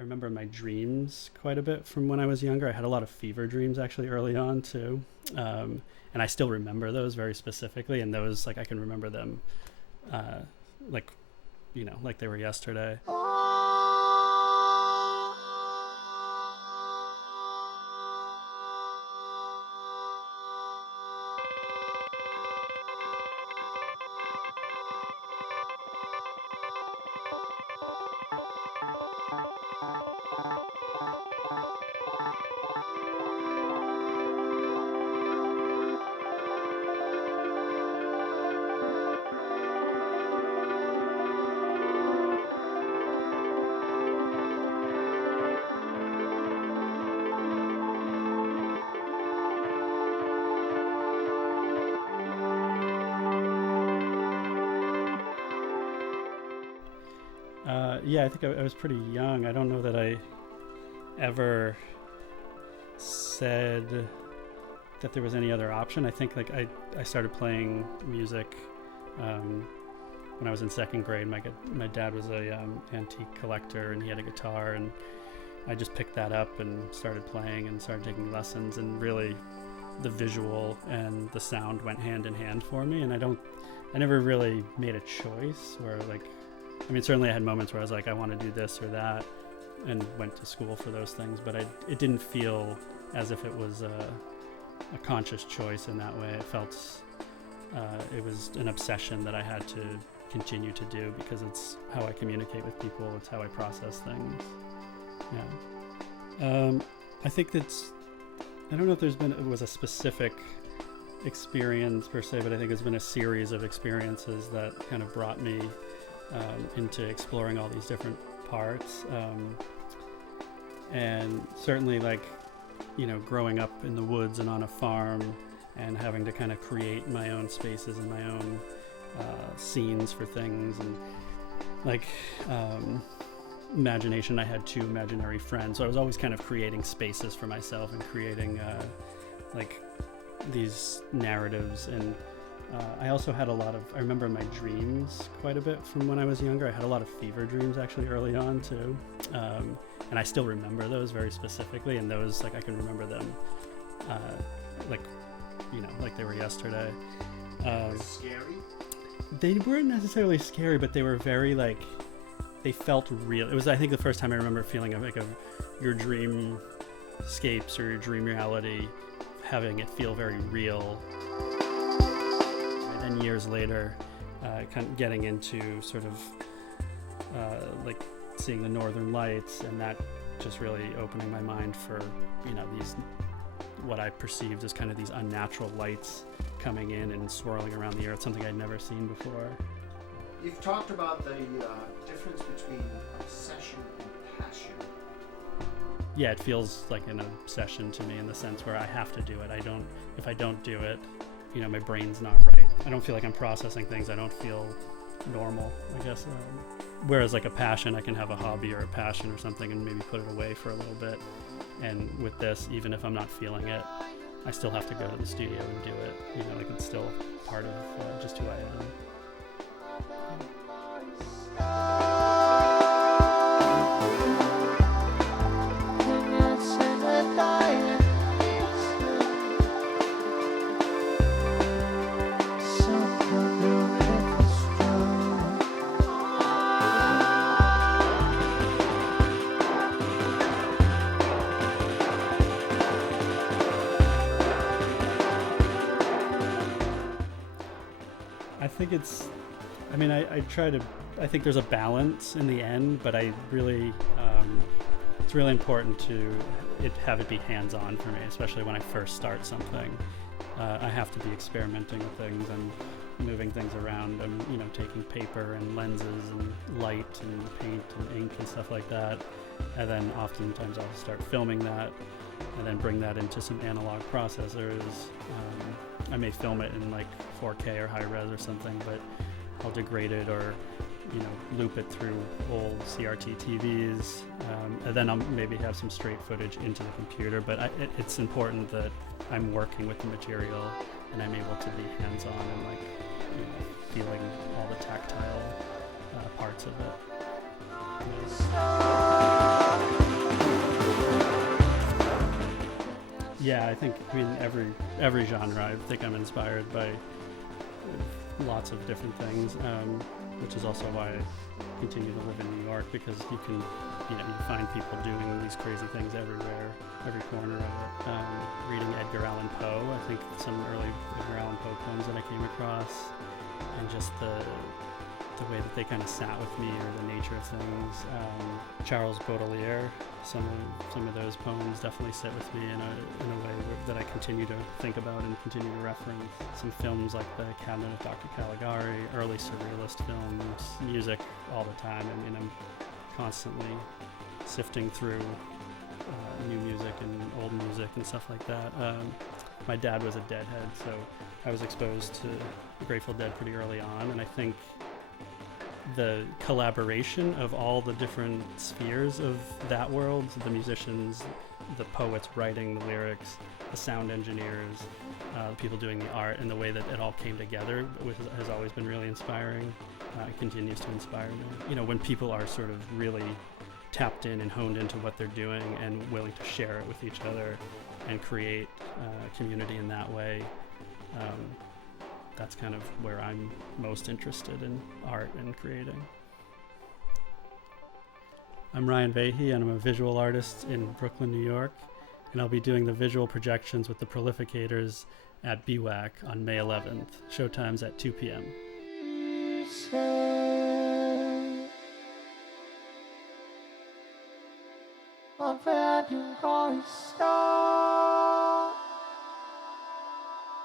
I remember my dreams quite a bit from when I was younger. I had a lot of fever dreams actually early on too. And I still remember those very specifically. And those, like, I can remember them, uh, like, like they were yesterday. Yeah, I think I was pretty young. I don't know that I ever said that there was any other option. I think like I started playing music when I was in second grade. My dad was a antique collector, and he had a guitar, and I just picked that up and started playing and started taking lessons. And really, the visual and the sound went hand in hand for me. And I never really made a choice where, like, I mean, certainly I had moments where I was like, I want to do this or that, and went to school for those things, but it didn't feel as if it was a conscious choice in that way. It felt it was an obsession that I had to continue to do because it's how I communicate with people. It's how I process things. Yeah. I think I don't know if it was a specific experience per se, but I think it's been a series of experiences that kind of brought me into exploring all these different parts. And certainly, like, growing up in the woods and on a farm and having to kind of create my own spaces and my own scenes for things, and like imagination. I had two imaginary friends, so I was always kind of creating spaces for myself and creating like these narratives. And I also had I remember my dreams quite a bit from when I was younger. I had a lot of fever dreams actually early on too. And I still remember those very specifically. And those, like, I can remember them like, like they were yesterday. Scary? They weren't necessarily scary, but they were very, like, they felt real. It was, I think, the first time I remember feeling like your dreamscapes or your dream reality, having it feel very real. And then years later, kind of getting into sort of like seeing the northern lights, and that just really opening my mind for these, what I perceived as kind of these unnatural lights coming in and swirling around the earth, something I'd never seen before. You've talked about the difference between obsession and passion. Yeah, it feels like an obsession to me in the sense where I have to do it. If I don't do it, my brain's not right. I don't feel like I'm processing things. I don't feel normal, I guess. Whereas like a passion, I can have a hobby or a passion or something and maybe put it away for a little bit. And with this, even if I'm not feeling it, I still have to go to the studio and do it. Like it's still part of just who I am. I think there's a balance in the end, but I really, it's really important to have it be hands-on for me, especially when I first start something. I have to be experimenting with things and moving things around. I'm, taking paper and lenses and light and paint and ink and stuff like that. And then oftentimes I'll start filming that and then bring that into some analog processors. I may film it in like 4K or high res or something, but I'll degrade it or loop it through old CRT TVs, and then I'll maybe have some straight footage into the computer. But it's important that I'm working with the material and I'm able to be hands-on and like feeling all the tactile parts of it. I think, every genre, I think I'm inspired by lots of different things, which is also why I continue to live in New York, because you find people doing these crazy things everywhere, every corner of it. Reading Edgar Allan Poe, I think some early Edgar Allan Poe poems that I came across, and just the way that they kind of sat with me, or the nature of things. Charles Baudelaire, some of those poems definitely sit with me in a way that I continue to think about and continue to reference. Some films like The Cabinet of Dr. Caligari, early surrealist films, music all the time. I mean, I'm constantly sifting through new music and old music and stuff like that. My dad was a Deadhead, so I was exposed to Grateful Dead pretty early on, and I think the collaboration of all the different spheres of that world, the musicians, the poets writing the lyrics, the sound engineers, the people doing the art, and the way that it all came together has always been really inspiring. It continues to inspire me. When people are sort of really tapped in and honed into what they're doing and willing to share it with each other and create community in that way, that's kind of where I'm most interested in art and creating. I'm Ryan Vahey, and I'm a visual artist in Brooklyn, New York, and I'll be doing the visual projections with the Prolificators at BWAC on May 11th. Showtime's at 2 p.m. Star